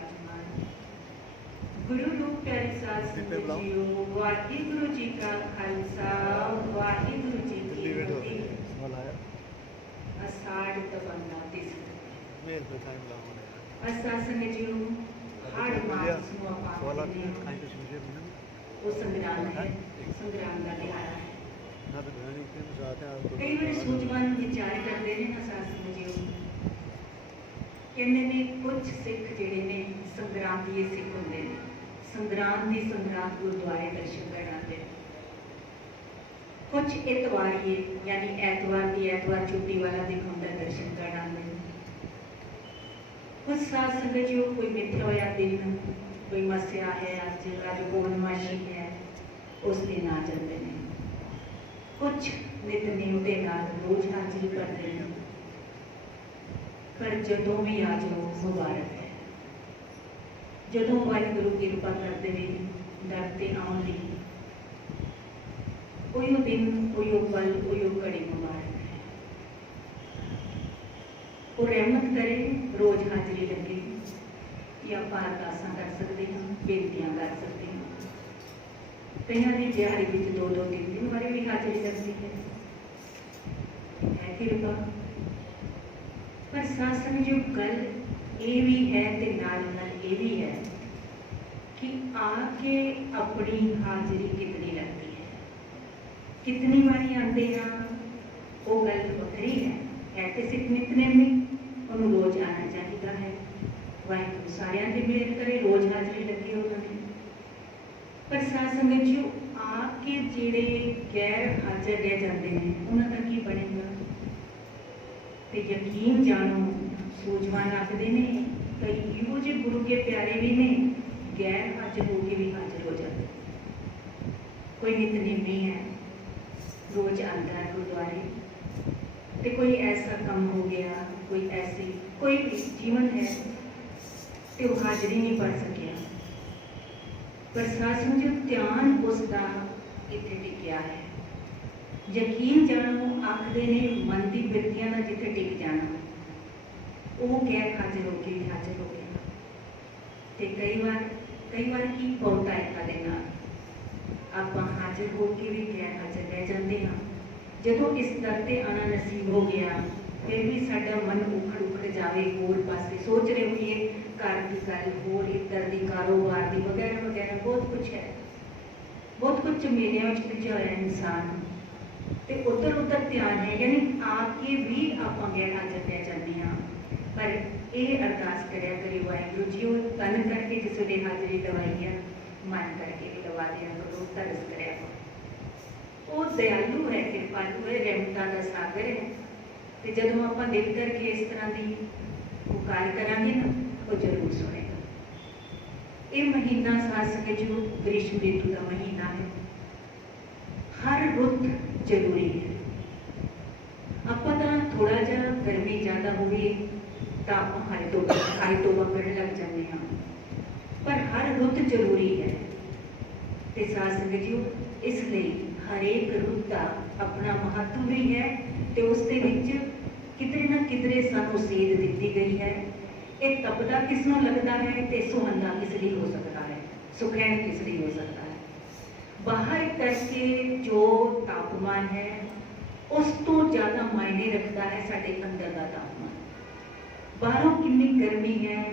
ਬਿਰਾਜਮਾਨ ਗੁਰੂ ਰੂਪ ਪਿਆਰੀ ਸਾਧ ਕਿਤੇ ਸੰਗਤ ਬੁਲਾਓ। ਜੀਓ ਵਾਹਿਗੁਰੂ ਜੀ ਕਾ ਖਾਲਸਾ ਵਾਹਿਗੁਰੂ ਜੀ ਦਿੱਲੀ ਕੀ ਵੇਟ ਹੋ ਫਤਿਹ ਸਵਾਲ ਆਇਆ ਅਸਾੜ ਤਵੰਨਾ ਤਿਸ ਮੇਲ पे टाइम लगा होने ਅਸਾਂ ਸੰਗਤ ਜੀਓ ਹੜ ਮਾਸ ਨੂੰ ਆਪਾਂ सवाल ਕਹਿੰਦੇ ਹਾਂ। कहीं कुछ मुझे भी ਉਹ ਸੰਗਰਾਮ ਹੈ ਸੰਗਰਾਮ ਦਾ ਦਿਹਾੜਾ ਹੈ ना तो धनी के जाते हैं ਕਈ ਵਾਰ ਸੂਝਵਾਨ ਵਿਚਾਰ ਕਰਦੇ ਨੇ ਨਾ ਸਾਧ ਸੰਗਤ ਜੀਓ ਕਹਿੰਦੇ ਨੇ ਕੁਝ ਸਿੱਖ ਜਿਹੜੇ ਨੇ ਸੰਗਰਾਮ ਦੀ ਸਿੱਖ ਹੁੰਦੇ ਨੇ। ਸੰਗਰਾਮ ਦੀ ਸੰਗਰਾਮ ਗੁਰਦੁਆਰੇ ਦਰਸ਼ਨ ਕਰਨ ਆਉਂਦੇ ਨੇ। ਕੁਝ ਇਤਵਾਰੀਏ ਯਾਨੀ ਐਤਵਾਰ ਦੀ ਐਤਵਾਰ ਛੁੱਟੀ ਵਾਲਾ ਦਿਨ ਹੁੰਦਾ ਦਰਸ਼ਨ ਕਰਨ ਆਉਂਦੇ ਨੇ। ਕੁਝ ਸਾਧ ਸੰਗਤ ਜੀਓ ਕੋਈ ਮਿੱਥਿਆ ਹੋਇਆ ਦਿਨ, ਕੋਈ ਮਸਿਆ ਹੈ, ਅੱਜ ਅੱਜ ਪੂਰਨਮਾਸ਼ੀ ਹੈ, ਉਸ ਦਿਨ ਆ ਜਾਂਦੇ ਨੇ। ਕੁਝ ਨਿਤਨੇਮ ਦੇ ਨਾਲ ਰੋਜ਼ ਹਾਜ਼ਰੀ ਕਰਦੇ ਨੇ। ਪਰ ਜਦੋਂ ਵੀ ਆ ਜਾਓ, ਮੁਬਾਰਕ ਹੈ। ਜਦੋਂ ਵਾਹਿਗੁਰੂ ਕਿਰਪਾ ਕਰਦੇ ਨੇ ਦਰ ਤੇ ਆਉਣ ਦੀ ਕੋਈ ਉਹ ਦਿਨ ਕੋਈ ਉਹ ਪਲ ਕੋਈ ਉਹ ਘੜੀ ਮੁਬਾਰਕ ਹੈ। ਉਹ ਰਹਿਮਤ ਕਰੇ, ਰੋਜ਼ ਹਾਜ਼ਰੀ ਲੱਗੇ, ਜਾਂ ਆਪਾਂ ਅਰਦਾਸਾਂ ਕਰ ਸਕਦੇ ਹਾਂ, ਬੇਨਤੀਆਂ ਕਰ ਸਕਦੇ ਹਾਂ। ਕਈਆਂ ਦੀ ਦਿਹਾੜੀ ਵਿੱਚ ਦੋ ਦੋ ਤਿੰਨ ਤਿੰਨ ਵਾਰੀ ਵੀ ਹਾਜ਼ਰੀ ਲੱਗਦੀ ਹੈ। ਹੈ ਕਿਰਪਾ। ਪਰ ਸਾਸਨ ਜੋ ਗੱਲ ਇਹ ਵੀ ਹੈ ਤੇ ਨਾਲ ਨਾਲ ਇਹ ਵੀ ਹੈ ਕਿ ਆ ਕੇ ਆਪਣੀ ਹਾਜ਼ਰੀ ਕਿਤਨੀ ਲੱਗਦੀ ਹੈ ਕਿਤਨੀ ਵਾਰੀ ਆਉਂਦੇ ਹਾਂ ਉਹ ਗੱਲ ਵੱਖਰੀ ਹੈ ਹੈ ਤੇ ਸਿੱਖ ਨਿਤਨੇਮ ਨਹੀਂ ਉਹਨੂੰ ਰੋਜ਼ ਆਉਣਾ ਚਾਹੀਦਾ ਹੈ ਵਾਹਿਗੁਰੂ ਸਾਰਿਆਂ ਦੀ ਮਿਹਰ ਕਰੇ ਰੋਜ਼ ਹਾਜ਼ਰੀ ਲੱਗੀ ਉਹਨਾਂ ਦੀ ਪਰ ਸਾਧ ਸੰਗਤ ਜੀ ਆ ਕੇ ਜਿਹੜੇ ਗੈਰ ਹਾਜ਼ਰ ਰਹਿ ਜਾਂਦੇ ਨੇ ਉਹਨਾਂ ਦਾ ਕੀ ਬਣੇਗਾ ਤੇ ਯਕੀਨ ਜਾਣੋ ਸੂਝਵਾਨ ਆਖਦੇ ਨੇ ਕਈ ਇਹੋ ਜਿਹੇ ਗੁਰੂ ਕੇ ਪਿਆਰੇ ਵੀ ਨੇ ਗੈਰ ਹਾਜ਼ਰ ਹੋ ਕੇ ਵੀ ਹਾਜ਼ਰ ਹੋ ਜਾਂਦੇ ਕੋਈ ਨਿਤਨੇਮੀ ਹੈ ਰੋਜ਼ ਆਉਂਦਾ ਹੈ ਗੁਰਦੁਆਰੇ ਤੇ ਕੋਈ ਐਸਾ ਕੰਮ ਹੋ ਗਿਆ ਕੋਈ ਐਸੀ ਕੋਈ ਵੀ ਜੀਵਨ ਹੈ ਤੇ ਉਹ ਹਾਜ਼ਰੀ ਨਹੀਂ ਪੜ ਸਕਿਆ ਪਰ ਸਾਧ ਸਮਝੋ ਧਿਆਨ ਉਸ ਦਾ ਇੱਥੇ ਟਿਕਿਆ ਹੈ ਯਕੀਨ ਜਾਣ ਨੂੰ ਆਖਦੇ ਨੇ, ਮਨ ਦੀ ਬਿਰਤੀਆਂ ਨਾਲ ਜਿੱਥੇ ਟਿਕ ਜਾਣਾ। ਉਹ ਗੈਰ ਹਾਜ਼ਰ ਹੋ ਕੇ ਹਾਜ਼ਰ ਹੋ ਗਿਆ ਤੇ ਕਈ ਵਾਰ ਕਈ ਵਾਰ ਕੀ ਬਹੁਤਾ ਹੈ ਦੇ ਨਾਲ? ਆਪਾਂ ਹਾਜ਼ਰ ਹੋ ਕੇ ਵੀ ਗੈਰ ਹਾਜ਼ਰ ਰਹਿ ਜਾਂਦੇ ਹਾਂ। ਜਦੋਂ ਇਸ ਦਰ ਤੇ ਆਣਾ ਨਸੀਬ ਹੋ ਗਿਆ, ਫਿਰ ਵੀ ਸਾਡਾ ਮਨ ਉਖੜ ਉਖੜ ਜਾਵੇ, ਹੋਰ ਪਾਸੇ ਸੋਚ ਰਹੇ ਹੋਈਏ, ਘਰ ਦੀ ਗੱਲ, ਹੋਰ ਇੱਧਰ ਦੀ ਕਾਰੋਬਾਰ ਦੀ ਵਗੈਰਾ ਵਗੈਰਾ ਬਹੁਤ ਕੁਝ ਹੈ। ਬਹੁਤ ਕੁਝ ਮੇਲਿਆਂ ਵਿੱਚ ਭਿੱਜਿਆ ਹੋਇਆ ਇਨਸਾਨ ਤੇ ਉਧਰ ਉਧਰ ਧਿਆਨ ਹੈ, ਯਾਨੀ ਆ ਵੀ ਆਪਾਂ ਗੈਰ ਹਾਜ਼ਰ ਰਹਿ ਜਾਂਦੇ ਹਾਂ। ਪਰ ਇਹ ਅਰਦਾਸ ਕਰਿਆ ਕਰੀ ਵਾਹਿਗੁਰੂ ਜੀ, ਉਹ ਤਨ ਕਰਕੇ ਜਿਸ ਵੇਲੇ ਹਾਜ਼ਰੀ ਲਵਾਈ ਹੈ, ਮਨ ਕਰਕੇ ਵੀ ਲਵਾ ਦਿਆ ਕਰੋ, ਤਰਸ ਕਰਿਆ ਉਹ ਦਇਆਲੂ ਹੈ ਕਿਰਪਾਲੂ ਹੈ, ਰਹਿਮਤਾਂ ਦਾ ਸਾਗਰ ਹੈ। ਤੇ ਜਦੋਂ ਆਪਾਂ ਦਿਲ ਕਰਕੇ ਇਸ ਤਰ੍ਹਾਂ ਦੀ ਪੁਕਾਰ ਕਰਾਂਗੇ ਨਾ, ਉਹ ਜ਼ਰੂਰ ਸੁਣੇਗਾ। ਇਹ ਮਹੀਨਾ ਸਾਸ ਕੇ ਜੋ ਗ੍ਰੀਸ਼ਮ ਰਿਤੂ ਦਾ ਮਹੀਨਾ ਹੈ, ਹਰ ਰੁੱਤ ਜ਼ਰੂਰੀ ਹੈ। ਆਪਾਂ ਤਾਂ ਥੋੜਾ ਜਿਹਾ ਗਰਮੀ ਜ਼ਿਆਦਾ ਹੋਵੇ ਤਾਂ ਆਪਾਂ ਹਾਈ ਤੋਂ ਹਾਈ ਤੋਂ ਕਰਨ ਲੱਗ ਜਾਂਦੇ ਹਾਂ। ਪਰ ਹਰ ਰੁੱਤ ਜ਼ਰੂਰੀ ਹੈ। ਤੇ ਸਾਧ ਸੰਗਤ ਜੀ ਇਸ ਲਈ ਹਰੇਕ ਰੁੱਤ ਦਾ ਆਪਣਾ ਮਹੱਤਵ ਵੀ ਹੈ ਤੇ ਉਸ ਦੇ ਵਿੱਚ ਕਿਤੇ ਨਾ ਕਿਤੇ ਸਾਨੂੰ ਸੇਧ ਦਿੱਤੀ ਗਈ ਹੈ। ਇਹ ਤਪਦਾ ਕਿਸ ਨੂੰ ਲੱਗਦਾ ਹੈ ਤੇ ਸੁਹੰਦਾ ਕਿਸ ਲਈ ਹੋ ਸਕਦਾ ਹੈ? ਸੁਖੈਣ ਕਿਸ ਲਈ ਹੋ ਸਕਦਾ ਹੈ? ਬਾਹਰ ਕਰਕੇ ਜੋ ਤਾਪਮਾਨ ਹੈ, ਉਸ ਤੋਂ ਜ਼ਿਆਦਾ ਮਾਇਨੇ ਰੱਖਦਾ ਹੈ ਸਾਡੇ ਅੰਦਰ ਦਾ ਤਾਪਮਾਨ। ਬਾਹਰੋਂ ਕਿੰਨੀ ਗਰਮੀ ਹੈ,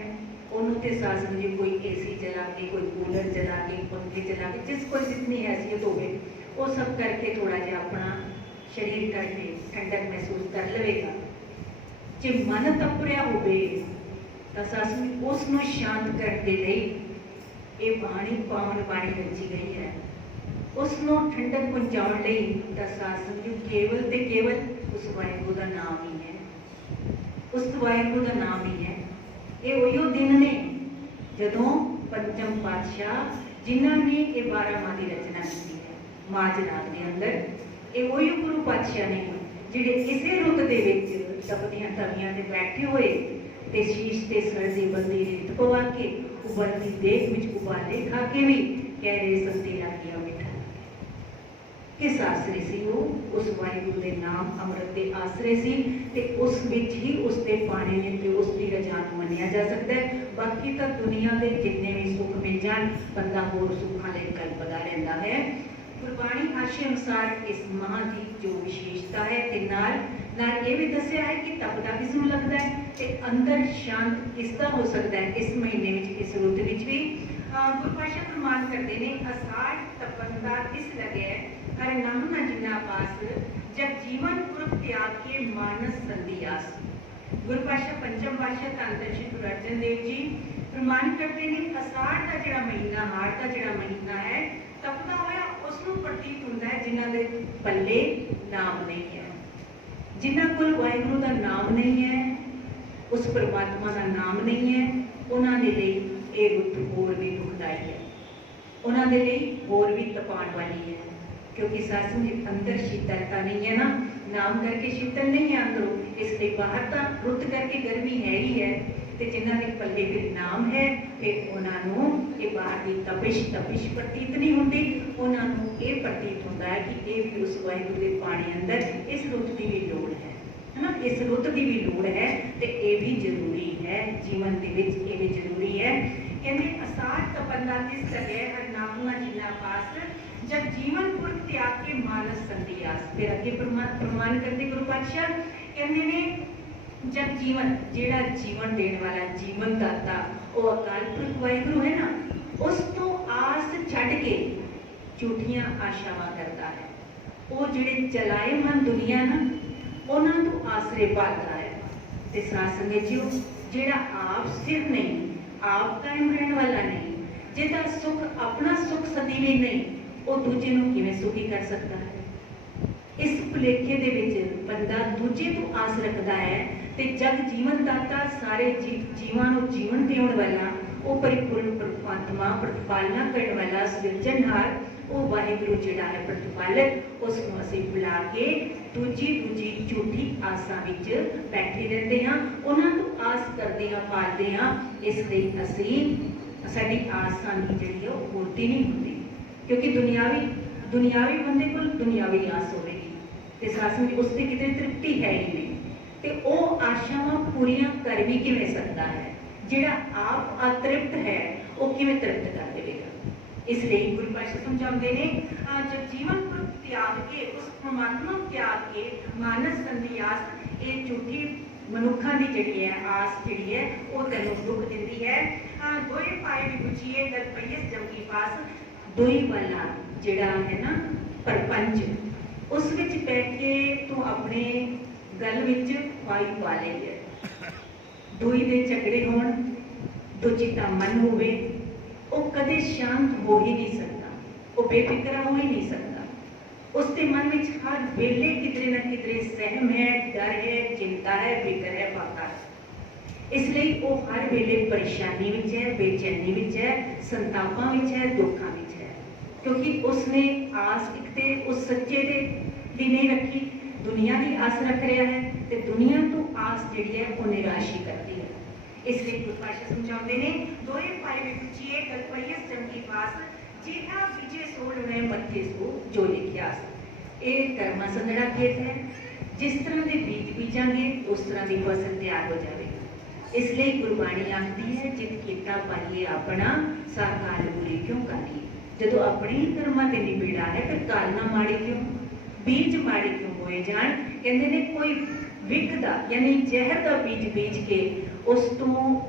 ਉਹਨੂੰ ਤੇ ਸਾਸ ਜੀ ਕੋਈ ਏਸੀ ਚਲਾ ਕੇ, ਕੋਈ ਕੂਲਰ ਚਲਾ ਕੇ, ਪੰਖੇ ਚਲਾ ਕੇ, ਜਿਸ ਕੋਈ ਜਿਤਨੀ ਹੈਸੀਅਤ ਹੋਵੇ, ਉਹ ਸਭ ਕਰਕੇ ਥੋੜਾ ਜਿਹਾ ਆਪਣਾ ਸਰੀਰ ਕਰਕੇ ਠੰਡਕ ਮਹਿਸੂਸ ਕਰ ਲਵੇਗਾ। ਜੇ ਮਨ ਤਪਰਿਆ ਹੋਵੇ, ਤਾਂ ਸਾਸ ਉਸ ਨੂੰ ਸ਼ਾਂਤ ਕਰਨ ਦੇ ਲਈ ਇਹ ਬਾਣੀ ਪਾਵਨ ਬਾਣੀ ਰਚੀ ਗਈ ਹੈ। ਉਸ ਨੂੰ ਠੰਡਕ ਪਹੁੰਚਾਉਣ ਲਈ ਤਾਂ ਸਾਸ ਜੀ ਕੇਵਲ ਤੇ ਕੇਵਲ ਉਸ ਵਾਹਿਗੁਰੂ ਦਾ ਨਾਮ ਹੀ ਹੈ। ਉਸ ਵਾਹਿਗੁਰੂ ਦਾ ਨਾਮ ਹੀ ਹੈ। ਇਹ ਉਹੀਓ ਦਿਨ ਨੇ ਜਦੋਂ ਪੰਚਮ ਪਾਤਸ਼ਾਹ ਜਿਨ੍ਹਾਂ ਨੇ ਇਹ 12 ਮਾਹ ਦੀ ਰਚਨਾ ਕੀਤੀ ਹੈ ਮਾਜ ਦੇ ਅੰਦਰ, ਇਹ ਉਹੀ ਗੁਰੂ ਪਾਤਸ਼ਾਹ ਨੇ ਜਿਹੜੇ ਇਸੇ ਰੁੱਤ ਦੇ ਵਿੱਚ ਤਪਦੀਆਂ ਤਵੀਆਂ ਤੇ ਬੈਠੇ ਹੋਏ ਤੇ ਸ਼ੀਸ਼ ਤੇ ਸਰ ਦੀ ਬੰਦੀ ਰੇਤ ਪਵਾ ਕੇ ਉਬਲਦੀ ਦੇਖ ਵਿੱਚ ਉਬਾਲੇ ਖਾ ਕੇ ਵੀ ਕਹਿ ਰਹੇ ਸੰਤੇ ਲੱਗਿਆ ਕਿਸ ਆਸਰੇ ਸੀ ਉਹ? ਉਸ ਵਾਹਿਗੁਰੂ ਦੇ ਨਾਮ ਅੰਮ੍ਰਿਤ ਦੇ ਆਸਰੇ ਸੀ ਤੇ ਉਸ ਵਿੱਚ ਹੀ ਉਸ ਦੇ ਬਾਣੇ ਨੇ ਤੇ ਉਸ ਦੀ ਰਜਾ ਨੂੰ ਮੰਨਿਆ ਜਾ ਸਕਦਾ ਹੈ। ਬਾਕੀ ਤਾਂ ਦੁਨੀਆ ਦੇ ਜਿੰਨੇ ਵੀ ਸੁੱਖ ਮਿਲ ਜਾਣ, ਬੰਦਾ ਹੋਰ ਸੁੱਖਾਂ ਲਈ ਕਲਪਦਾ ਰਹਿੰਦਾ ਹੈ। ਗੁਰਬਾਣੀ ਆਸ਼ੇ ਅਨੁਸਾਰ ਇਸ ਮਹਾਂ ਦੀ ਜੋ ਵਿਸ਼ੇਸ਼ਤਾ ਹੈ ਤੇ ਨਾਲ ਨਾਲ ਇਹ ਵੀ ਦੱਸਿਆ ਹੈ ਕਿ ਤਪਦਾ ਕਿਸ ਨੂੰ ਲੱਗਦਾ ਹੈ ਤੇ ਅੰਦਰ ਸ਼ਾਂਤ ਕਿਸ ਦਾ ਹੋ ਸਕਦਾ ਹੈ? ਇਸ ਮਹੀਨੇ ਵਿੱਚ, ਇਸ ਰੁੱਤ ਵਿੱਚ ਵੀ। ਅਹ ਗੁਰਪਾਸ਼ਾ ਪ੍ਰਮਾਣ ਕਰਦੇ ਨੇ ਅਸਾੜ ਤਪਨ ਦਾ ਇਸ ਲਗੈ ਹਰ ਨਾਮ ਨਾ ਜਿਨਾ ਪਾਸ ਜਬ ਜੀਵਨ ਪੁਰਖ ਤਿਆਗ ਕੇ ਮਾਨਸ ਸੰਧਿਆਸ ਗੁਰਪਾਸ਼ਾ ਪੰਚਮ ਪਾਸ਼ਾ ਧੰਨ ਸ਼੍ਰੀ ਗੁਰੂ ਅਰਜਨ ਦੇਵ ਜੀ ਪ੍ਰਮਾਣ ਕਰਦੇ ਨੇ, ਅਸਾੜ ਦਾ ਜਿਹੜਾ ਮਹੀਨਾ, ਹਾੜ ਦਾ ਜਿਹੜਾ ਮਹੀਨਾ ਹੈ, ਤਪਦਾ ਹੋਇਆ ਉਸ ਨੂੰ ਪ੍ਰਤੀਤ ਹੁੰਦਾ ਹੈ ਜਿਨ੍ਹਾਂ ਦੇ ਪੱਲੇ ਨਾਮ ਨਹੀਂ ਹੈ। ਜਿਨ੍ਹਾਂ ਕੋਲ ਵਾਹਿਗੁਰੂ ਦਾ ਨਾਮ ਨਹੀਂ ਹੈ, ਉਸ ਪਰਮਾਤਮਾ ਦਾ ਨਾਮ ਨਹੀਂ ਹੈ, ਉਹਨਾਂ ਦੇ ਲਈ ਇਹ ਰੁੱਤ ਹੋਰ ਵੀ ਦੁਖਦਾਈ ਹੈ। ਉਹਨਾਂ ਦੇ ਲਈ ਹੋਰ ਵੀ ਤਪਾਉਣ ਵਾਲੀ ਹੈ। ਕਿਉਂਕਿ ਸਾਸਨ ਦੇ ਅੰਦਰ ਸ਼ੀਤਲਤਾ ਨਹੀਂ ਹੈ ਨਾ, ਨਾਮ ਕਰਕੇ ਸ਼ੀਤਲ ਨਹੀਂ ਹੈ ਅੰਦਰੋਂ, ਇਸ ਲਈ ਤਾਂ ਰੁੱਤ ਕਰਕੇ ਗਰਮੀ ਹੈ ਹੀ ਹੈ। ਤੇ ਜਿਨ੍ਹਾਂ ਦੇ ਪੱਲੇ ਫਿਰ ਨਾਮ ਹੈ ਤੇ ਉਹਨਾਂ ਨੂੰ ਇਹ ਬਾਹਰ ਦੀ ਤਪਿਸ਼ ਤਪਿਸ਼ ਪ੍ਰਤੀਤ ਨਹੀਂ ਹੁੰਦੀ। ਉਹਨਾਂ ਨੂੰ ਇਹ ਪ੍ਰਤੀਤ ਹੁੰਦਾ ਹੈ ਕਿ ਇਹ ਵੀ ਉਸ ਵਾਹਿਗੁਰੂ ਦੇ ਪਾਣੀ ਅੰਦਰ ਇਸ ਰੁੱਤ ਦੀ ਵੀ ਲੋੜ ਹੈ। ਹਨਾ? ਇਸ ਰੁੱਤ ਦੀ ਵੀ ਲੋੜ ਹੈ ਤੇ ਇਹ ਵੀ ਜ਼ਰੂਰੀ ਹੈ। ਜੀਵਨ ਦੇ ਵਿੱਚ ਇਹ ਵੀ ਜ਼ਰੂਰੀ ਹੈ। ਕਹਿੰਦੇ ਅਸਾਰ ਤਪੰਨਾ ਤਿਸ ਸਗੇ ਹਰ ਨਾਮਾ ਜਿਨਾ ਪਾਸ ਜਬ ਜੀਵਨ ਪੁਰ ਤਿਆਗ ਕੇ ਮਾਨਸ ਸੰਧਿਆਸ ਫਿਰ ਅੱਗੇ ਪ੍ਰਮਾਣ ਕਰਦੇ ਗੁਰੂ ਪਾਤਸ਼ਾਹ। ਕਹਿੰਦੇ ਨੇ ਜਬ ਜੀਵਨ, ਜਿਹੜਾ ਜੀਵਨ ਦੇਣ ਵਾਲਾ, ਜੀਵਨ ਦਾਤਾ, ਉਹ ਅਕਾਲ ਪੁਰਖ ਵਾਹਿਗੁਰੂ ਹੈ ਨਾ, ਉਸ ਤੋਂ ਆਸ ਛੱਡ ਕੇ ਝੂਠੀਆਂ ਆਸ਼ਾਵਾਂ ਕਰਦਾ ਹੈ। ਉਹ ਜਿਹੜੇ ਚਲਾਏ ਮਨ ਦੁਨੀਆ ਨਾ, ਉਹਨਾਂ ਤੋਂ ਆਸਰੇ ਪਾਲਦਾ ਹੈ ਤੇ ਸਾਸੰਗ ਜੀਓ, ਜਿਹੜਾ ਆਪ ਸਥਿਰ ਨਹੀਂ, ਆਪ ਕਾਇਮ ਰਹਿਣ ਵਾਲਾ ਨਹੀਂ, ਜਿਹਦਾ ਸੁਖ ਆਪਣਾ ਸੁਖ ਸਦੀਵੀ ਨਹੀਂ ਉਹ ਦੂਜੇ ਨੂੰ ਕਿਵੇਂ ਸੁਖੀ ਕਰ ਸਕਦਾ ਹੈ? ਇਸ ਭੁਲੇਖੇ ਦੇ ਵਿੱਚ ਬੰਦਾ ਦੂਜੇ ਤੋਂ ਆਸ ਰੱਖਦਾ ਹੈ ਤੇ ਜਗ ਜੀਵਨ ਦਾਤਾ ਸਾਰੇ ਜੀ- ਜੀਵਾਂ ਨੂੰ ਜੀਵਨ ਦੇਣ ਵਾਲਾ, ਉਹ ਪਰਿਪੂਰਨ ਪਰਮਾਤਮਾ, ਪ੍ਰਤਪਾਲਨਾ ਕਰਨ ਵਾਲਾ ਸਿਰਜਣਹਾਰ ਉਹ ਵਾਹਿਗੁਰੂ ਜਿਹੜਾ ਹੈ ਪ੍ਰਤਪਾਲਕ, ਉਸ ਨੂੰ ਅਸੀਂ ਬੁਲਾ ਕੇ ਦੂਜੀ ਦੂਜੀ ਝੂਠੀ ਆਸਾਂ ਵਿੱਚ ਬੈਠੇ ਰਹਿੰਦੇ ਹਾਂ, ਉਹਨਾਂ ਤੋਂ ਆਸ ਕਰਦੇ ਹਾਂ ਪਾਲਦੇ ਹਾਂ ਇਸ ਲਈ ਅਸੀਂ ਸਾਡੀ ਆਸਾਂ ਦੀ ਜਿਹੜੀ ਹੈ ਉਹ ਪੂਰਤੀ ਨਹੀਂ ਹੁੰਦੀ। ਕਿਉਂਕਿ ਦੁਨਿਆਵੀ ਦੁਨਿਆਵੀ ਬੰਦੇ ਕੋਲ ਦੁਨਿਆਵੀ ਆਸ ਹੋਵੇਗੀ। ਤੇ ਸਾਸਨ ਦੀ ਉਸ ਦੀ ਕਿਤੇ ਤ੍ਰਿਪਤੀ ਹੈ ਹੀ ਨਹੀਂ। ਤੇ ਉਹ ਆਸ਼ਾਵਾਂ ਪੂਰੀਆਂ ਕਰ ਵੀ ਕਿਵੇਂ ਸਕਦਾ ਹੈ? ਜਿਹੜਾ ਆਪ ਅਤ੍ਰਿਪਤ ਹੈ, ਉਹ ਕਿਵੇਂ ਤ੍ਰਿਪਤ ਕਰ ਦੇਵੇਗਾ? ਇਸ ਲਈ ਗੁਰੂ ਪਾਤਸ਼ਾਹ ਸਮਝਾਉਂਦੇ ਨੇ ਅਹ ਜੀਵਨ ਪਰ ਤਿਆਗ ਕੇ, ਉਸ ਪਰਮਾਤਮਾ ਨੂੰ ਤਿਆਗ ਕੇ, ਮਾਨਸ ਸੰਧਿਆਸ ਇਹ ਝੂਠੀ ਮਨੁੱਖਾਂ ਦੀ ਜਿਹੜੀ ਹੈ ਆਸ ਜਿਹੜੀ ਹੈ, ਉਹ ਤੈਨੂੰ ਦੁੱਖ ਦਿੰਦੀ ਹੈ। ਅਹ ਪਾਏ ਵੀ ਪੁੱਛੀਏ ਦਰ ਪਈਸ ਜਮਕੀ ਪਾਸ ਦੋਈ ਵਾਲਾ ਜਿਹੜਾ ਹੈ ਨਾ ਪਰਪੰਚ, ਉਸ ਵਿੱਚ ਬੈਠ ਕੇ ਤੂੰ ਆਪਣੇ ਗਲ ਵਿੱਚ ਖਵਾਈ ਪਾ ਲਈ ਹੈ। ਦੋਈ ਦੇ ਝਗੜੇ ਹੋਣ, ਦੂਜੀ ਦਾ ਮਨ ਹੋਵੇ, ਉਹ ਕਦੇ ਸ਼ਾਂਤ ਹੋ ਹੀ ਨਹੀਂ ਸਕਦਾ, ਉਹ ਬੇਫਿਕਰਾ ਹੋ ਹੀ ਨਹੀਂ ਸਕਦਾ। ਉਸ ਦੇ ਮਨ ਵਿੱਚ ਹਰ ਵੇਲੇ ਕਿਤੇ ਨਾ ਕਿਤੇ ਸਹਿਮ ਹੈ, ਡਰ ਹੈ, ਚਿੰਤਾ ਹੈ, ਫਿਕਰ ਹੈ ਫਾਕਾ ਹੈ। ਇਸ ਲਈ ਉਹ ਹਰ ਵੇਲੇ ਪਰੇਸ਼ਾਨੀ ਵਿੱਚ ਹੈ, ਬੇਚੈਨੀ ਵਿੱਚ ਹੈ, ਸੰਤਾਪਾਂ ਵਿੱਚ ਹੈ, ਦੁੱਖਾਂ ਵਿੱਚ ਹੈ। ਕਿਉਂਕਿ ਉਸਨੇ ਆਸ ਇੱਕ ਤੇ ਉਸ ਸੱਚੇ ਦੇ ਦੀ ਨਹੀਂ ਰੱਖੀ, ਦੁਨੀਆ ਦੀ ਆਸ ਰੱਖ ਰਿਹਾ ਹੈ ਤੇ ਦੁਨੀਆ ਤੋਂ ਆਸ ਜਿਹੜੀ ਹੈ ਉਹ ਨਿਰਾਸ਼ੀ ਕਰਦੀ ਹੈ। ਇਸ ਲਈ ਗੁਰੂ ਸਮਝਾਉਂਦੇ ਨੇ ਦੋਏ ਪਾਏ ਵਿੱਚ ਪੁੱਛੀਏ ਕਲਪਈਸ ਪਾਸ ਜਿਹੜਾ ਵਿਜੇ ਸੋੜ ਨੇ ਮੱਥੇ ਸੋ ਜੋ ਲਿਖਿਆ ਇਹ ਕਰਮਾ ਸੰਦੜਾ ਖੇਤ ਹੈ। ਜਿਸ ਤਰ੍ਹਾਂ ਦੇ ਬੀਜ ਬੀਜਾਂਗੇ, ਉਸ ਤਰ੍ਹਾਂ ਦੀ ਫਸਲ ਤਿਆਰ ਹੋ ਜਾਵੇ ਇਸ ਲਈ ਗੁਰਬਾਣੀ ਆਖਦੀ ਹੈ, ਜਿਤ ਕੀਤਾ ਪਾਈਏ ਆਪਣਾ ਸਾਕਾਲ ਬੁਰੀ ਕਿਉਂ ਕਰੀ ਜਦੋਂ ਆਪਣੇ ਕਰਮਾਂ ਤੇ ਨਿਬੇੜਾ ਹੈ, ਫਿਰ ਕਾਲ ਮਾੜੀ ਕਿਉਂ? ਬੀਜ ਮਾੜੇ ਕਿਉਂ ਹੋਏ ਜਾਣ? ਕਹਿੰਦੇ ਨੇ ਕੋਈ ਵਿਕ ਦਾ, ਯਾਨੀ ਜ਼ਹਿਰ ਦਾ ਬੀਜ ਬੀਜ ਕੇ ਉਸ ਤੋਂ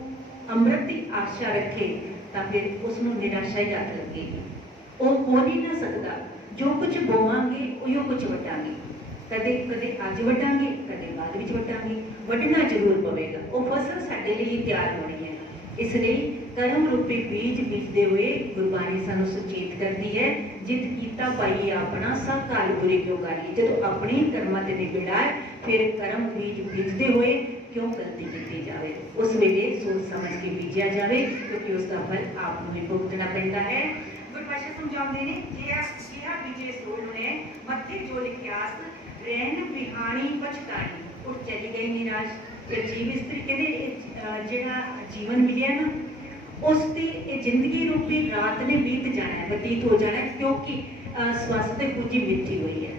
ਅੰਮ੍ਰਿਤ ਦੀ ਆਸ਼ਾ ਰੱਖੇ, ਤਾਂ ਫਿਰ ਉਸ ਨੂੰ ਨਿਰਾਸ਼ਾ ਹੀ ਹੱਥ ਲੱਗੇਗੀ ਉਹ ਹੋ ਨਹੀਂ ਨਾ ਸਕਦਾ। ਜੋ ਕੁਝ ਬੋਵਾਂਗੇ ਉਹੋ ਕੁਝ ਵਟਾਂਗੇ। ਕਦੇ ਕਦੇ ਅੱਜ ਵਟਾਂਗੇ ਕਦੇ ਬਾਅਦ ਵਿੱਚ ਵਟਾਂਗੇ ਵੱਢਣਾ ਜ਼ਰੂਰ ਪਵੇਗਾ। ਉਹ ਫਸਲ ਸਾਡੇ ਲਈ ਤਿਆਰ ਹੋਣੀ ਹੈ। ਇਸ ਲਈ ਕਰਮ ਰੂਪੀ ਬੀਜ ਬੀਜਦੇ ਹੋਏ ਗੁਰਬਾਣੀ ਸਾਨੂੰ ਸੁਚੇਤ ਕਰਦੀ ਹੈ, ਜਿਤ ਕੀਤਾ ਪਾਈਏ ਆਪਣਾ, ਸਭ ਕਾਲ ਬੁਰੇ ਕਿਉਂ ਕਰੀਏ? ਜਦੋਂ ਆਪਣੇ ਕਰਮਾਂ ਤੇ ਨਿਬੜਾ ਫਿਰ ਕਰਮ ਬੀਜ ਬੀਜਦੇ ਹੋਏ ਕਿਉਂ ਗਲਤੀ ਕੀਤੀ ਜਾਵੇ? ਉਸ ਵੇਲੇ ਸੋਚ ਸਮਝ ਕੇ ਬੀਜਿਆ ਜਾਵੇ, ਕਿਉਂਕਿ ਉਸ ਦਾ ਫਲ ਆਪ ਨੂੰ ਹੀ ਭੁਗਤਣਾ ਪੈਂਦਾ ਹੈ। ਗੁਰਪਾਸ਼ਾ ਸਮਝਾਉਂਦੇ ਨੇ, ਜੇ ਆ ਜਿਹਾ ਬੀਜੇ ਸੋਲ ਨੇ ਮੱਥੇ ਜੋ ਲਿਖਿਆਸ ਰਹਿਣ ਵਿਹਾਣੀ ਪਛਤਾਣੀ ਉਹ ਚਲੀ ਗਈ ਨਿਰਾਸ਼ ਤੇ ਜੀਵ ਇਸਤਰੀ ਕਹਿੰਦੇ ਜਿਹੜਾ ਜੀਵਨ ਮਿਲਿਆ ਨਾ ਉਸ ਦੀ ਇਹ ਜ਼ਿੰਦਗੀ ਰੂਪੀ ਰਾਤ ਨੇ ਬੀਤ ਜਾਣਾ ਹੈ ਬਤੀਤ ਹੋ ਜਾਣਾ ਕਿਉਂਕਿ ਅਹ, ਸਵਾਸਤੇ ਪੂਜੀ ਮਿੱਠੀ ਹੋਈ ਹੈ।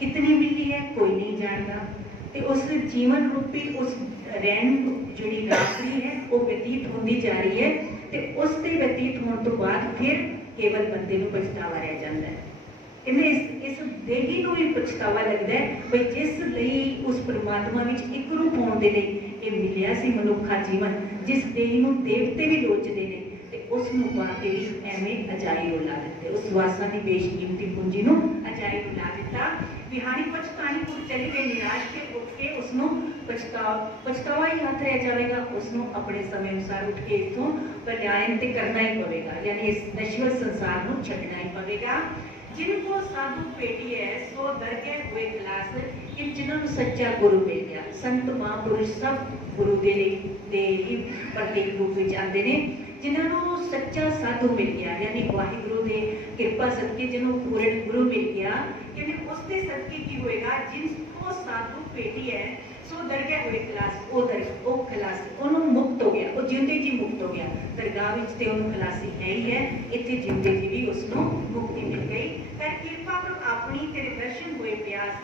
ਕਿਤਨੀ ਮਿਲੀ ਹੈ ਕੋਈ ਨਹੀਂ ਜਾਣਦਾ। ਤੇ ਉਸ ਜੀਵਨ ਰੂਪੀ ਉਸ ਰਹਿਣ ਜਿਹੜੀ ਰਾਤਰੀ ਹੈ ਉਹ ਬਤੀਤ ਹੁੰਦੀ ਜਾ ਰਹੀ ਹੈ। ਤੇ ਉਸ ਦੇ ਬਤੀਤ ਹੋਣ ਤੋਂ ਬਾਅਦ ਫਿਰ ਕੇਵਲ ਬੰਦੇ ਨੂੰ ਪਛਤਾਵਾ ਰਹਿ ਜਾਂਦਾ ਹੈ। ਇਸ ਨੂੰ ਵੀ ਪਛਤਾਵਾ ਲੱਗਦਾ ਹੈ ਵੀ ਜਿਸ ਲਈ ਉਸ ਪਰਮਾਤਮਾ ਵਿੱਚ ਇੱਕ ਰੂਪ ਹੋਣ ਦੇ ਲਈ ਇਹ ਮਿਲਿਆ ਸੀ ਮਨੁੱਖਾ ਜੀਵਨ, ਜਿਸ ਦੇਹੀ ਨੂੰ ਦੇਵਤੇ ਵੀ ਲੋਚਦੇ ਨੇ ਤੇ ਉਸ ਨੂੰ ਪਾ ਐਵੇਂ ਅਜਾਈ ਉਲਾ ਦਿੱਤੇ। ਉਸ ਵਾਸਾਂ ਦੀ ਬੇਸ਼ਕੀਮਤੀ ਪੂੰਜੀ ਨੂੰ ਅਜਾਈ ਉਲਾ ਦਿੱਤਾ। ਵਿਹਾਰੀ ਪਛਤਾਣੀ ਪੁਰ ਚਲੇ ਗਏ, ਨਿਰਾਸ਼ ਕੇ ਉੱਠ ਕੇ ਉਸ ਨੂੰ ਪਛਤਾ, ਪਛਤਾਵਾ ਹੀ ਹੱਥ ਰਹਿ ਜਾਵੇਗਾ। ਉਸ ਨੂੰ ਆਪਣੇ ਸਮੇਂ ਅਨੁਸਾਰ ਉੱਠ ਕੇ ਇਥੋਂ ਪਲਾਇਨ ਤੇ ਕਰਨਾ ਹੀ ਪਵੇਗਾ, ਯਾਨੀ ਇਸ ਨਸ਼ਵਰ ਸੰਸਾਰ ਨੂੰ ਛੱਡਣਾ ਹੀ ਪਵੇਗਾ। ਜਿनको ਸਾਧੂ ਭੇਟੀ ਹੈ, ਸੋ ਦਰਗੇ ਹੋਏ ਕਲਾਸ ਕਿ ਜਿਨ੍ਹਾਂ ਨੂੰ ਸੱਚਾ ਗੁਰੂ ਮਿਲ ਗਿਆ ਸੰਤ ਮਹਾਂਪੁਰਸ਼ ਸਭ ਗੁਰੂ ਦੇ ਦੇ ਹੀ ਪ੍ਰਤੀਕ ਰੂਪ ਵਿੱਚ ਆਉਂਦੇ ਨੇ, ਜਿਨ੍ਹਾਂ ਨੂੰ ਸੱਚਾ ਸਾਧੂ ਮਿਲ ਗਿਆ ਯਾਨੀ ਵਾਹਿਗੁਰੂ ਦੇ ਕਿਰਪਾ ਸਦਕੇ ਜਿਹਨੂੰ ਪੂਰਨ ਗੁਰੂ ਮਿਲ ਗਿਆ ਕਿ ਉਸ ਦੇ ਸਦਕੇ ਕੀ ਹੋਏਗਾ, ਜਿਸ ਕੋ ਸਾਧੂ ਭੇਟੀ ਹੈ, ਸੋ ਦਰਗਾਹ ਹੋਏ ਕਲਾਸ ਉਹ ਉਹਨੂੰ ਮੁਕਤ ਹੋ ਗਿਆ, ਉਹ ਜਿਉਂਦੇ ਜੀ ਮੁਕਤ ਹੋ ਗਿਆ। ਦਰਗਾਹ ਵਿੱਚ ਤੇ ਉਹਨੂੰ ਖਲਾਸੀ ਹੈ ਹੀ ਹੈ, ਇੱਥੇ ਜਿਉਂਦੇ ਜੀ ਵੀ ਉਸ ਮੁਕਤੀ ਮਿਲ ਗਈ। ਕਰ ਕਿਰਪਾ ਪ੍ਰਭ ਆਪਣੀ ਤੇਰੇ ਦਰਸ਼ਨ ਹੋਏ ਪਿਆਸ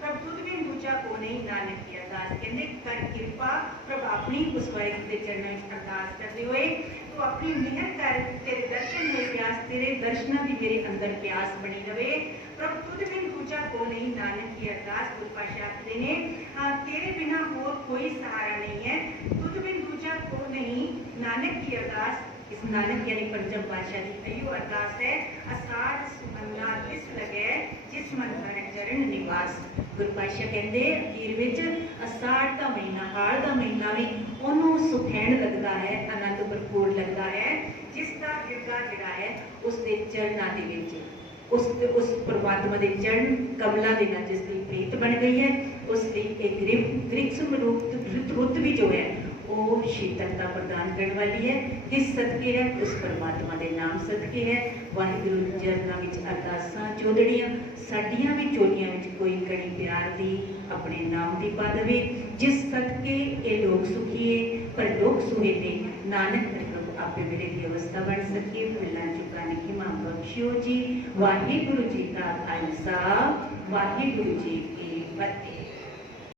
ਪ੍ਰਭ ਤੁਧ ਬਿਨ ਦੂਜਾ ਕੋ ਨਹੀਂ ਨਾਨਕ ਕੀ ਅਰਦਾਸ। ਕਹਿੰਦੇ, ਕਰ ਕਿਰਪਾ ਪ੍ਰਭ ਆਪਣੀ ਉਸ ਵਾਹਿਗੁਰੂ ਦੇ ਚਰਨਾਂ ਵਿੱਚ ਅਰਦਾਸ ਕਰਦੇ ਹੋਏ। ਤੂੰ ਆਪਣੀ ਮਿਹਰ ਕਰ ਤੇਰੇ ਦਰਸ਼ਨ ਹੋਏ ਪਿਆਸ ਤੇਰੇ ਦਰਸ਼ਨਾਂ ਦੀ ਮੇਰੇ ਅੰਦਰ ਪਿਆਸ ਬਣੀ ਰਵੇ ਪ੍ਰਭ ਤੁਧ ਬਿਨ ਦੂਜਾ ਕੋ ਨਹੀਂ ਨਾਨਕ ਕੀ ਅਰਦਾਸ ਗੁਰੂ ਪਾਸ਼ਾ ਆਖਦੇ ਨੇ ਹਾਂ, ਤੇਰੇ ਬਿਨਾ ਹੋਰ ਕੋਈ ਸਹਾਰਾ ਨਹੀਂ ਹੈ ਤੁਧ ਬਿਨ ਦੂਜਾ ਕੋ ਨਹੀਂ ਨਾਨਕ ਕੀ ਅਰਦਾਸ ਇਸ ਨਾਨਕ ਯਾਨੀ ਪੰਜਮ ਪਾਤਸ਼ਾਹ ਦੀ ਇਹੋ ਅਰਦਾਸ ਹੈ ਅਸਾਰ ਸੁਮੰਨਾ ਤਿਸ ਲਗੇ ਜਿਸ ਮਨ ਧਰਨ ਚਰਨ ਨਿਵਾਸ ਗੁਰੂ ਪਾਤਸ਼ਾਹ ਕਹਿੰਦੇ ਅਖੀਰ ਵਿੱਚ ਅਸਾੜ ਦਾ ਮਹੀਨਾ, ਹਾੜ ਦਾ ਮਹੀਨਾ ਵੀ ਉਹਨੂੰ ਸੁਖੈਣ ਲੱਗਦਾ ਹੈ, ਆਨੰਦ ਭਰਪੂਰ ਲੱਗਦਾ ਹੈ, ਜਿਸ ਦਾ ਹਿਰਦਾ ਜਿਹੜਾ ਹੈ ਉਸ ਦੇ ਚਰਨਾਂ ਦੇ ਵਿੱਚ, ਉਸ ਉਸ ਪਰਮਾਤਮਾ ਦੇ ਚਰਨ ਕਮਲਾਂ ਦੇ ਨਾਲ ਜਿਸ ਦੀ ਪ੍ਰੀਤ ਬਣ ਗਈ ਹੈ, ਉਸ ਦੀ ਇੱਕ ਗ੍ਰਿਕਸ ਰੂਪ ਰੁੱਤ ਵੀ ਜੋ ਹੈ, ਉਹ ਸ਼ੀਤਲਤਾ ਪ੍ਰਦਾਨ ਕਰਨ ਵਾਲੀ ਹੈ, ਕਿਸ ਸਦਕੇ ਹੈ, ਉਸ ਪਰਮਾਤਮਾ ਦੇ ਨਾਮ ਸਦਕੇ ਹੈ। ਵਾਹਿਗੁਰੂ ਦੇ ਚਰਨਾਂ ਵਿੱਚ ਅਰਦਾਸਾਂ ਚੋਦੜੀਆਂ, ਸਾਡੀਆਂ ਵੀ ਚੋਲੀਆਂ ਵਿੱਚ ਕੋਈ ਕਣੀ ਪਿਆਰ ਦੀ ਆਪਣੇ ਨਾਮ ਦੀ ਪਾ ਦੇਵੇ। ਜਿਸ ਸਦਕੇ ਇਹ ਲੋਕ ਸੁਖੀਏ ਪਰ ਲੋਕ ਸੁਹੇਲੇ ਨਾਨਕ ਪ੍ਰਭੂ ਆਪੇ ਮੇਰੇ ਦੀ ਅਵਸਥਾ ਬਣ ਸਕੇ। ਭੁੱਲਾਂ ਚੁਕਾਣੇ ਕੀ ਮਾਂ ਬਖਸ਼ਿਓ ਜੀ। ਵਾਹਿਗੁਰੂ ਜੀ ਕਾ ਖਾਲਸਾ, ਵਾਹਿਗੁਰੂ ਜੀ ਕੀ ਫਤਿਹ।